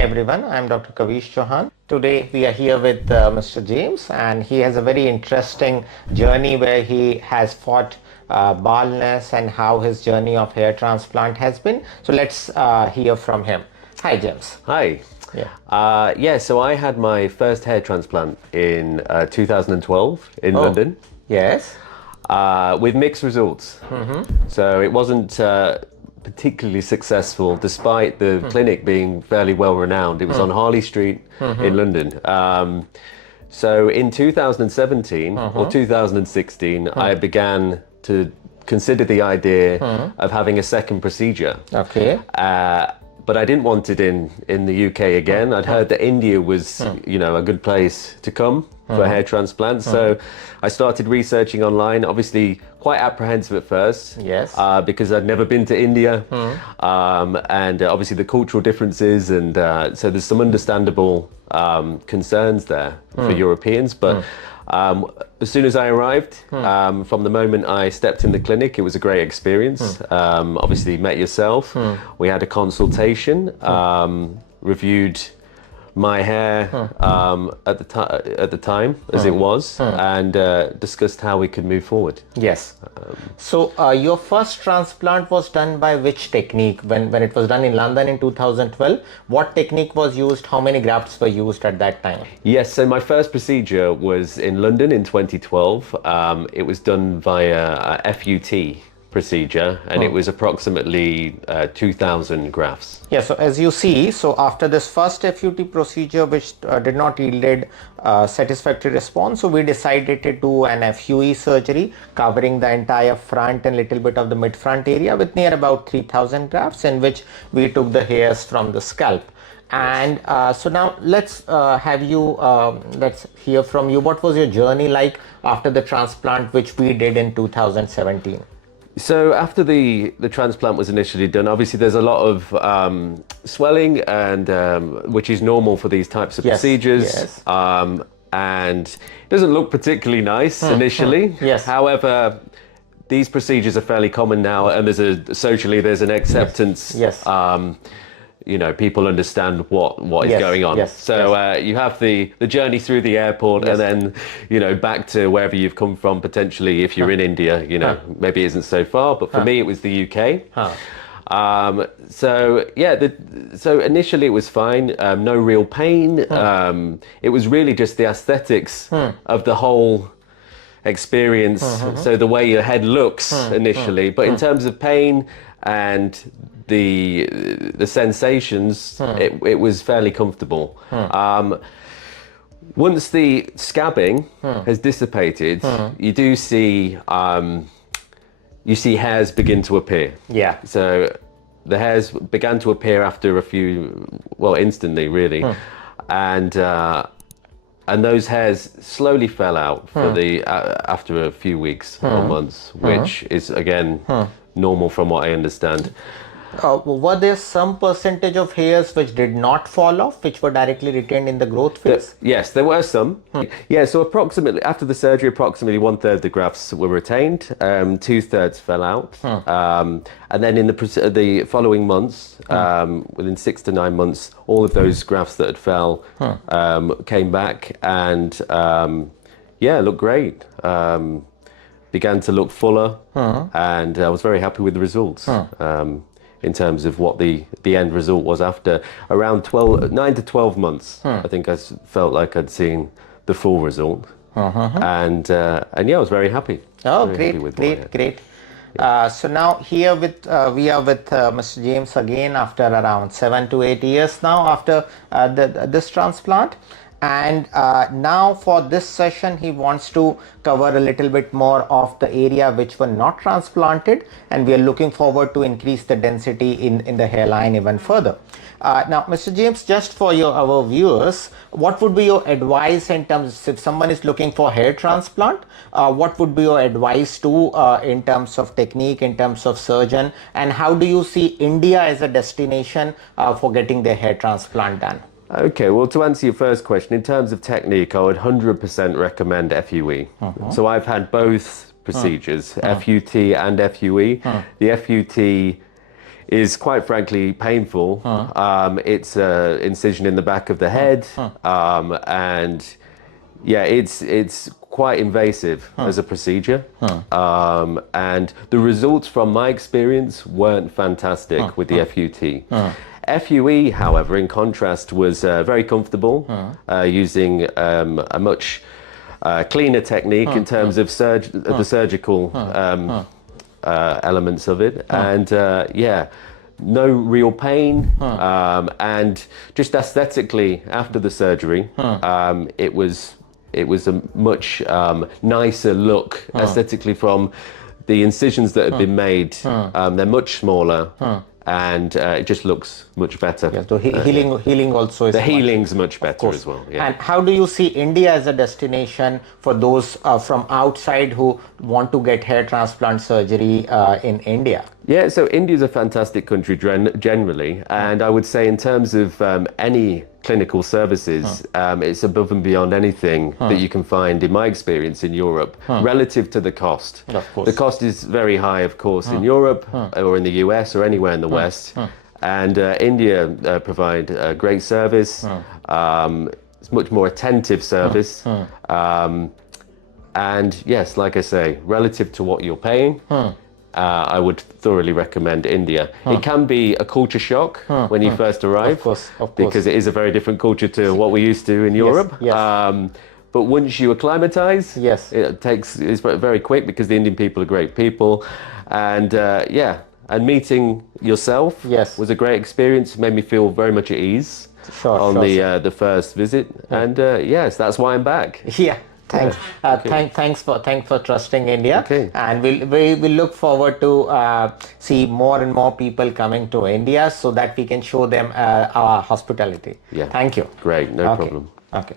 Hi everyone, I'm Dr. Kavish Chouhan. Today we are here with Mr. James, and he has a very interesting journey where he has fought baldness and how his journey of hair transplant has been. So let's hear from him. Hi James. Hi. So I had my first hair transplant in 2012 in London. Yes. With mixed results. So it wasn't particularly successful, despite the clinic being fairly well renowned. It was on Harley Street in London. So in 2017 or 2016, I began to consider the idea of having a second procedure. Okay. But I didn't want it in the UK again. I'd heard that India was, a good place to come for hair transplants. So I started researching online, obviously quite apprehensive at first. Yes. Because I'd never been to India. And obviously the cultural differences. And so there's some understandable concerns there for Europeans. But as soon as I arrived, from the moment I stepped in the clinic, it was a great experience. Obviously met yourself. We had a consultation, reviewed my hair at the time as it was, and discussed how we could move forward. Yes. So your first transplant was done by which technique? When it was done in London in 2012, what technique was used? How many grafts were used at that time? Yes, so my first procedure was in London in 2012. It was done via a FUT procedure, and it was approximately 2,000 grafts. Yeah, so as you see, so after this first FUT procedure, which did not yielded satisfactory response, so we decided to do an FUE surgery covering the entire front and little bit of the mid front area with near about 3,000 grafts, in which we took the hairs from the scalp. And so now let's let's hear from you. What was your journey like after the transplant, which we did in 2017? So after the transplant was initially done, obviously there's a lot of swelling, and which is normal for these types of procedures. Yes. And it doesn't look particularly nice initially. Yes. However, these procedures are fairly common now, and socially there's an acceptance. Yes. People understand what is going on. Yes. So you have the journey through the airport, and then back to wherever you've come from. Potentially, if you're in India, maybe it isn't so far. But for me, it was the UK. So initially it was fine. No real pain. It was really just the aesthetics of the whole experience. So the way your head looks initially, but in terms of pain and the sensations, it was fairly comfortable. Once the scabbing has dissipated, you do see hairs begin to appear. Yeah. So the hairs began to appear after instantly really, and those hairs slowly fell out for after a few weeks or months, which is again normal from what I understand. Were there some percentage of hairs which did not fall off, which were directly retained in the growth phase? Yes, there were some. Yeah, so approximately after the surgery, approximately 1/3 of the grafts were retained, 2/3 fell out, and then in the following months, within 6 to 9 months, all of those grafts that had fell came back, and looked great. Began to look fuller, and I was very happy with the results. In terms of what the end result was after around 9 to 12 months. I think I felt like I'd seen the full result. And I was very happy. Oh, very great. So now here we are with Mr. James again after around 7 to 8 years now after this transplant. And now for this session, he wants to cover a little bit more of the area which were not transplanted, and we are looking forward to increase the density in the hairline even further. Now, Mr. James, just for our viewers, what would be your advice in terms, if someone is looking for hair transplant, what would be your advice in terms of technique, in terms of surgeon, and how do you see India as a destination for getting their hair transplant done? Okay, well, to answer your first question, in terms of technique, I would 100% recommend FUE. So I've had both procedures, FUT and FUE. The FUT is quite frankly painful. It's an incision in the back of the head, and yeah, it's quite invasive as a procedure. And the results from my experience weren't fantastic with the FUT. FUE, however, in contrast, was very comfortable, using a much cleaner technique in terms of the surgical elements of it, and yeah, no real pain, and just aesthetically after the surgery, it was a much nicer look aesthetically from the incisions that have been made. They're much smaller, and it just looks much better. Yeah, so healing also is the healing's much better as well. Yeah. And how do you see India as a destination for those from outside who want to get hair transplant surgery in India? Yeah, so India's a fantastic country generally, and I would say in terms of any clinical services, it's above and beyond anything that you can find, in my experience, in Europe, relative to the cost. Of course. The cost is very high, of course, in Europe or in the US or anywhere in the West, and India provide a great service. It's much more attentive service, and yes, like I say, relative to what you're paying, I would thoroughly recommend India. It can be a culture shock when you first arrive, of course. Because it is a very different culture to what we're used to in Europe. Yes. But once you acclimatize, it's very quick, because the Indian people are great people, and yeah, and meeting yourself was a great experience. It made me feel very much at ease on the first visit, and yes, that's why I'm back. Yeah. Thanks. Thanks for trusting India. Okay. And we'll look forward to see more and more people coming to India so that we can show them our hospitality. Yeah. Thank you. Great. No problem. Okay.